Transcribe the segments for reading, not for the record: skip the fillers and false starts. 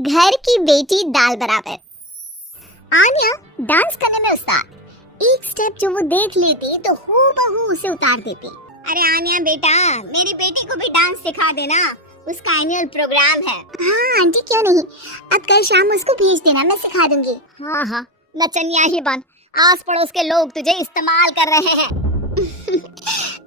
घर की बेटी दाल बराबर। आन्या डांस करने में उस्ताद। एक स्टेप जो वो देख लेती तो हूबहू उसे उतार देती। अरे आन्या बेटा, मेरी बेटी को भी डांस सिखा देना, उसका एनुअल प्रोग्राम है। हाँ आंटी क्यों नहीं, अब कल शाम उसको भेज देना, मैं सिखा दूंगी। हाँ हाँ, नचनिया ही बन, आस पड़ोस के लोग तुझे इस्तेमाल कर रहे हैं।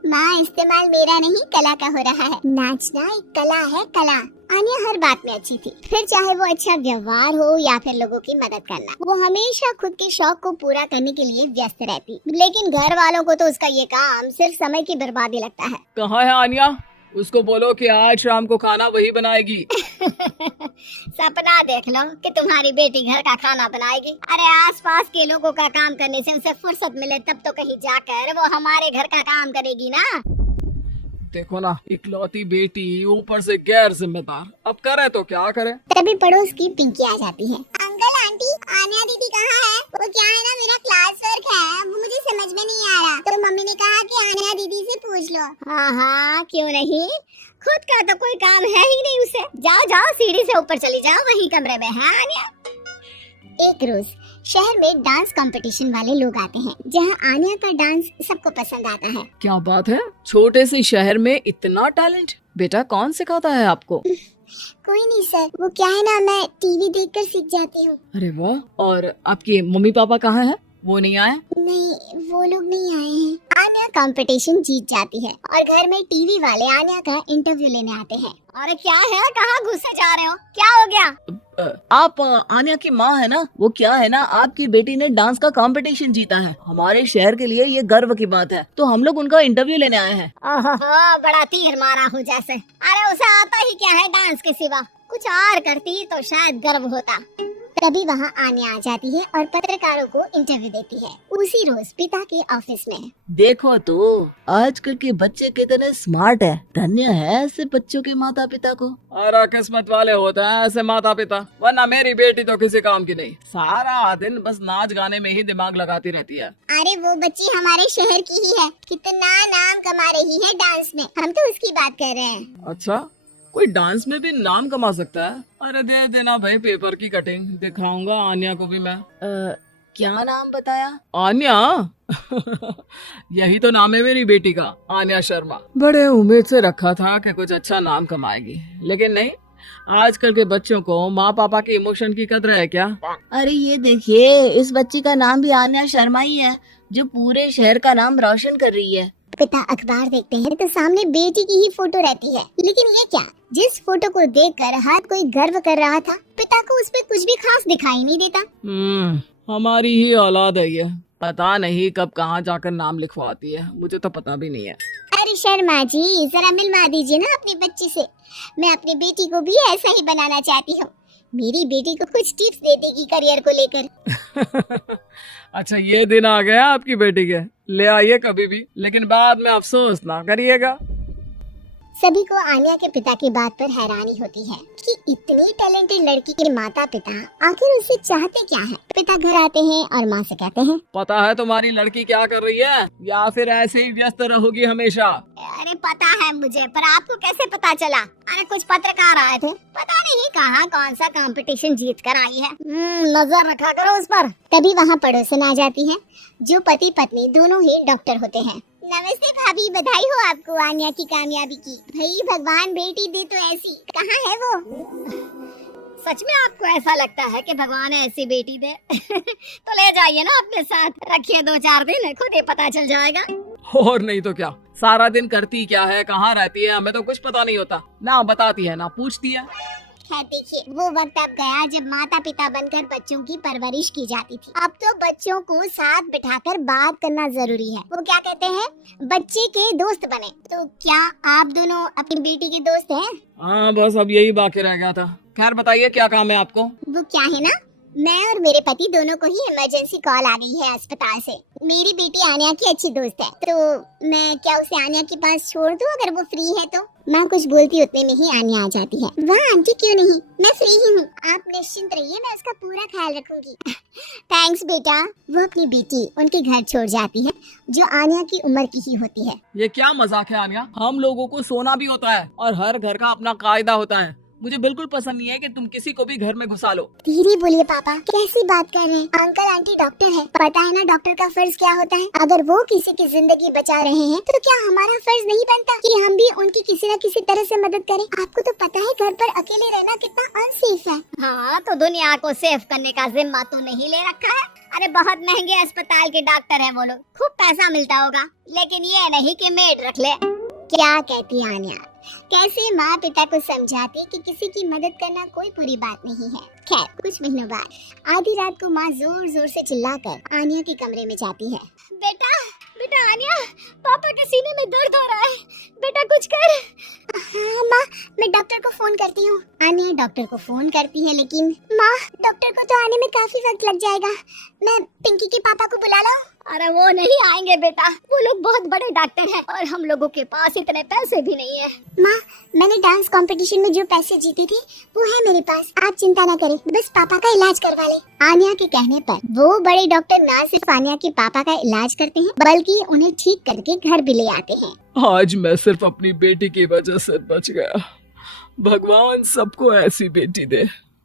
माँ, इस्तेमाल मेरा नहीं कला का हो रहा है। नाचना एक कला है, कला। आन्या हर बात में अच्छी थी, फिर चाहे वो अच्छा व्यवहार हो या फिर लोगों की मदद करना। वो हमेशा खुद के शौक को पूरा करने के लिए व्यस्त रहती, लेकिन घर वालों को तो उसका ये काम सिर्फ समय की बर्बादी लगता है। कहाँ है आन्या? उसको बोलो कि आज शाम को खाना वही बनाएगी। सपना देख लो कि तुम्हारी बेटी घर का खाना बनाएगी। अरे आसपास के लोगों का काम करने से उसे फुर्सत मिले तब तो कहीं जाकर वो हमारे घर का काम करेगी ना। देखो ना, इकलौती बेटी ऊपर से गैर जिम्मेदार, अब करे तो क्या करे। तभी पड़ोस की पिंकी आ जाती है। अंकल आंटी, आन्या दीदी कहाँ है? वो क्या है ना, मेरा क्लास वर्क है, वो मुझे समझ में नहीं आ रहा, तो मम्मी ने कहा कि आन्या दीदी से पूछ लो। हाँ हाँ क्यों नहीं, खुद का तो कोई काम है ही नहीं उसे। जाओ जाओ, सीढ़ी से ऊपर चली जाओ, वही कमरे में है आन्या। एक रोज शहर में डांस कंपटीशन वाले लोग आते हैं, जहाँ आन्या का डांस सबको पसंद आता है। क्या बात है, छोटे से शहर में इतना टैलेंट। बेटा कौन सिखाता है आपको? कोई नहीं सर, वो क्या है ना, मैं टीवी देखकर सीख जाती हूँ। अरे वाह, और आपके मम्मी पापा कहाँ हैं? वो नहीं आए? नहीं, वो लोग नहीं आए हैं। आन्या कंपटीशन जीत जाती है और घर में टीवी वाले आन्या का इंटरव्यू लेने आते हैं। अरे क्या है, कहाँ घुसे जा रहे हो, क्या हो गया? आप आन्या की माँ है ना? वो क्या है ना, आपकी बेटी ने डांस का कंपटीशन जीता है, हमारे शहर के लिए ये गर्व की बात है, तो हम लोग उनका इंटरव्यू लेने आए हैं। बड़ा तीर मारा हूँ जैसे। अरे उसे आता ही क्या है डांस के सिवा, कुछ और करती तो शायद गर्व होता। तभी वहाँ आन्या आ जाती है और पत्रकारों को इंटरव्यू देती है, उसी रोज पिता के ऑफिस में। देखो तो आजकल के बच्चे कितने स्मार्ट है, धन्य है ऐसे बच्चों के माता पिता को। अरे किस्मत वाले होते हैं ऐसे माता पिता, वरना मेरी बेटी तो किसी काम की नहीं, सारा दिन बस नाच गाने में ही दिमाग लगाती रहती है। अरे वो बच्ची हमारे शहर की ही है, कितना नाम कमा रही है डांस में, हम तो उसकी बात कर रहे हैं। अच्छा, कोई डांस में भी नाम कमा सकता है? अरे दे देना भाई पेपर की कटिंग, दिखाऊंगा आन्या को भी मैं। क्या नाम बताया? आन्या? यही तो नाम है मेरी बेटी का, आन्या शर्मा। बड़े उम्मीद से रखा था कि कुछ अच्छा नाम कमाएगी, लेकिन नहीं। आजकल के बच्चों को माँ पापा के इमोशन की कदर है क्या? अरे ये देखिए, इस बच्ची का नाम भी आन्या शर्मा ही है, जो पूरे शहर का नाम रोशन कर रही है। पिता अखबार देखते हैं तो सामने बेटी की ही फोटो रहती है, लेकिन ये क्या, जिस फोटो को देखकर हर कोई गर्व कर रहा था, पिता को उसमें कुछ भी खास दिखाई नहीं देता। हमारी ही औलाद है ये, पता नहीं कब कहाँ जाकर नाम लिखवाती है, मुझे तो पता भी नहीं है। अरे शर्मा जी, जरा मिलवा दीजिए ना अपनी बच्ची से, मैं अपनी बेटी को भी ऐसा ही बनाना चाहती हूँ। मेरी बेटी को कुछ टिप्स दे देगी करियर को लेकर। अच्छा ये दिन आ गया आपकी बेटी के, ले आइए कभी भी, लेकिन बाद में अफसोस ना करिएगा। सभी को आन्या के पिता की बात पर हैरानी होती है कि इतनी टैलेंटेड लड़की के माता पिता आखिर उससे चाहते क्या हैं। पिता घर आते हैं और माँ से कहते हैं, पता है तुम्हारी लड़की क्या कर रही है, या फिर ऐसे ही व्यस्त रहोगी हमेशा? अरे पता है मुझे, पर आपको कैसे पता चला? अरे कुछ पत्रकार आए थे, पता नहीं कहाँ कौन सा कंपटीशन जीत कर आई है, नजर रखा करो उस पर। तभी वहाँ पड़ोसन आ जाती है, जो पति पत्नी दोनों ही डॉक्टर होते हैं। नमस्ते भाभी, बधाई हो आपको आन्या की कामयाबी की। भाई भगवान बेटी दे तो ऐसी, कहाँ है वो? सच में आपको ऐसा लगता है कि भगवान ऐसी बेटी दे? तो ले जाइए ना अपने साथ, रखिए 2-4 दिन, खुद ही पता चल जाएगा। और नहीं तो क्या, सारा दिन करती क्या है, कहाँ रहती है, हमें तो कुछ पता नहीं होता, ना बताती है ना पूछती है। खैर देखिए, वो वक्त अब गया जब माता पिता बनकर बच्चों की परवरिश की जाती थी। अब तो बच्चों को साथ बिठाकर बात करना जरूरी है। वो क्या कहते हैं, बच्चे के दोस्त बने। तो क्या आप दोनों अपनी बेटी के दोस्त हैं? हाँ बस अब यही बाकी रह गया था। खैर बताइए क्या काम है आपको? वो क्या है ना, मैं और मेरे पति दोनों को ही इमरजेंसी कॉल आ गई है अस्पताल से। मेरी बेटी आन्या की अच्छी दोस्त है, तो मैं क्या उसे आन्या के पास छोड़ दूं अगर वो फ्री है तो? माँ कुछ बोलती उतने में ही आन्या आ जाती है। वाह आंटी क्यों नहीं, मैं फ्री ही हूँ, आप निश्चिंत रहिए, मैं उसका पूरा ख्याल रखूंगी। थैंक्स बेटा। वो अपनी बेटी उनके घर छोड़ जाती है, जो आन्या की उम्र की ही होती है। ये क्या मजाक है आन्या, हम लोगों को सोना भी होता है और हर घर का अपना कायदा होता है, मुझे बिल्कुल पसंद नहीं है कि तुम किसी को भी घर में घुसा लो। धीरे बोलिए पापा, कैसी बात कर रहे हैं? अंकल आंटी डॉक्टर है, पता है ना डॉक्टर का फर्ज क्या होता है। अगर वो किसी की जिंदगी बचा रहे हैं तो क्या हमारा फर्ज नहीं बनता कि हम भी उनकी किसी न किसी तरह से मदद करें? आपको तो पता है घर पर अकेले रहना कितना अनसेफ है। हाँ, तो दुनिया को सेफ करने का जिम्मा तो नहीं ले रखा है। अरे बहुत महंगे अस्पताल के डॉक्टर हैं वो लोग, खूब पैसा मिलता होगा, लेकिन ये नहीं कि मेड रख ले। क्या कहती आन्या? कैसे माँ पिता को समझाती कि किसी की मदद करना कोई बुरी बात नहीं है। खैर, कुछ महीनों बाद आधी रात को माँ जोर जोर से चिल्लाकर आन्या के कमरे में जाती है। बेटा बेटा आन्या, पापा के सीने में दर्द हो रहा है, बेटा कुछ कर। हाँ माँ, मैं डॉक्टर को फोन करती हूँ। आन्या डॉक्टर को फोन करती है, लेकिन माँ डॉक्टर को तो आने में काफी वक्त लग जाएगा, मैं पिंकी के पापा को बुला लाऊं? अरे वो नहीं आएंगे बेटा, वो लोग बहुत बड़े डॉक्टर हैं और हम लोगों के पास इतने पैसे भी नहीं है। माँ, मैंने डांस कंपटीशन में जो पैसे जीते थे वो है मेरे पास, आप चिंता न करें, बस पापा का इलाज करवा ले। आन्या के कहने पर वो बड़े डॉक्टर न सिर्फ आन्या के पापा का इलाज करते हैं बल्कि उन्हें ठीक करके घर भी ले आते हैं। आज मैं सिर्फ अपनी बेटी की वजह से बच गया। भगवान सबको ऐसी बेटी दे।